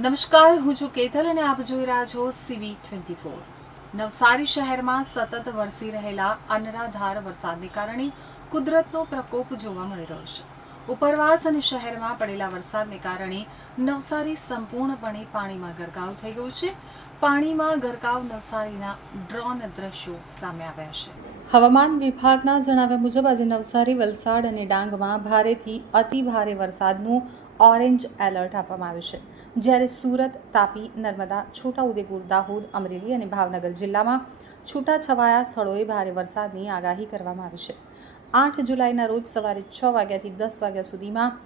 નમસ્કાર, હું છું કેતલ અને આપ જોઈ રહ્યા છો CV24। નવસારી શહેરમાં સતત વરસી રહેલા અનરાધાર વરસાદને કારણે કુદરતનો પ્રકોપ જોવા મળી રહ્યો છે। ઉપરવાસ અને શહેરમાં પડેલા વરસાદને કારણે નવસારી સંપૂર્ણપણે પાણીમાં ગરકાવ થઈ ગયું છે। પાણીમાં ગરકાવ નવસારીના ડ્રોન દ્રશ્યો સામે આવ્યા છે। હવામાન વિભાગના જણાવ્યા મુજબ આજે નવસારી, વલસાડ અને ડાંગમાં ભારેથી અતિ ભારે વરસાદનું ઓરેન્જ એલર્ટ આપવામાં આવ્યું છે, જ્યારે સુરત, તાપી, નર્મદા, છોટાઉદેપુર, દાહોદ, અમરેલી અને ભાવનગર જિલ્લામાં છૂટાછવાયા સ્થળોએ ભારે વરસાદની આગાહી કરવામાં આવી છે। 8 જુલાઈના રોજ સવારે 6 વાગ્યાથી 10 વાગ્યા સુધીમાં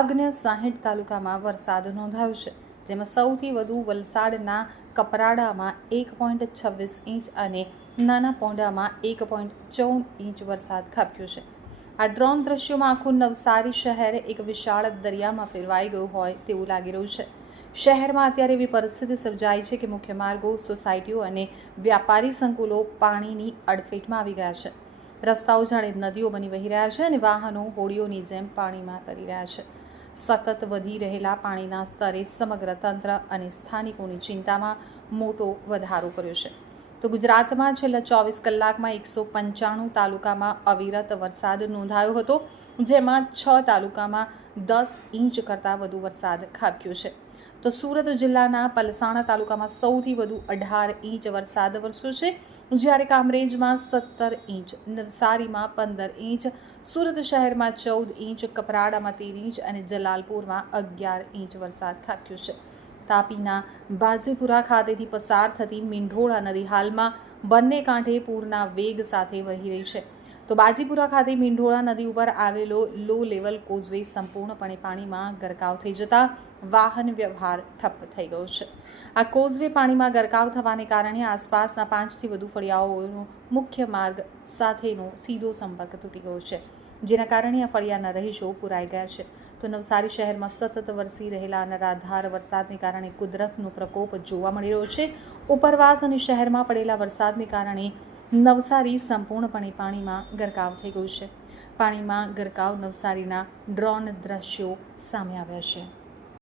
59 તાલુકામાં વરસાદ નોંધાયો છે, જેમાં સૌથી વધુ વલસાડના કપરાડામાં 1.26 ઇંચ અને નાના પોંડામાં 1.14 ઇંચ વરસાદ ખાબક્યો છે। આ ડ્રોન દ્રશ્યોમાં આખું નવસારી શહેર એક વિશાળ દરિયામાં ફેરવાઈ ગયું હોય તેવું લાગી રહ્યું છે। શહેરમાં અત્યારે એવી પરિસ્થિતિ સર્જાઈ છે કે મુખ્ય માર્ગો, સોસાયટીઓ અને વ્યાપારી સંકુલો પાણીની અડફેટમાં આવી ગયા છે। રસ્તાઓ જાણે નદીઓ બની વહી રહ્યા છે અને વાહનો હોડીઓની જેમ પાણીમાં તરી રહ્યા છે। સતત વધી રહેલા પાણીના સ્તરે સમગ્ર તંત્ર અને સ્થાનિકોની ચિંતામાં મોટો વધારો કર્યો છે। તો ગુજરાતમાં છેલ્લા 24 કલાકમાં 195 તાલુકામાં અવિરત વરસાદ નોંધાયો હતો, જેમાં 6 તાલુકામાં 10 ઇંચ કરતાં વધુ વરસાદ ખાબક્યો છે। તો સુરત જિલ્લાના પલસાણા તાલુકામાં સૌથી વધુ 18 ઇંચ વરસાદ વરસ્યો છે, જ્યારે કામરેજમાં 17 ઇંચ, નવસારીમાં 15 ઇંચ, સુરત શહેરમાં 14 ઇંચ, કપરાડામાં 13 ઇંચ અને જલાલપુરમાં 11 ઇંચ વરસાદ ખાબક્યો છે। તાપીના બાજીપુરા ખાતેથી પસાર થતી મીંઢોળા નદી હાલમાં બંને કાંઠે પૂરના વેગ સાથે વહી રહી છે। તો બાજીપુરા ખાતે મીંઢોળા નદી ઉપર આવેલો લો લેવલ કોઝવે સંપૂર્ણપણે પાણીમાં ગરકાવ થઈ જતા વાહન વ્યવહાર ઠપ્પ થઈ ગયો છે। આ કોઝવે પાણીમાં ગરકાવ થવાને કારણે આસપાસના 5થી વધુ ફળિયાઓનો મુખ્ય માર્ગ સાથેનો સીધો સંપર્ક તૂટી ગયો છે, જેના કારણે આ ફળિયાના રહીશો પુરાઈ ગયા છે। તો નવસારી શહેરમાં સતત વરસી રહેલા અનરાધાર વરસાદને કારણે કુદરતનો પ્રકોપ જોવા મળી રહ્યો છે। ઉપરવાસ અને શહેરમાં પડેલા વરસાદને કારણે નવસારી સંપૂર્ણપણે પાણીમાં ગરકાવ થઈ ગયું છે। પાણીમાં ગરકાવ નવસારીના ડ્રોન દ્રશ્યો સામે આવ્યા છે।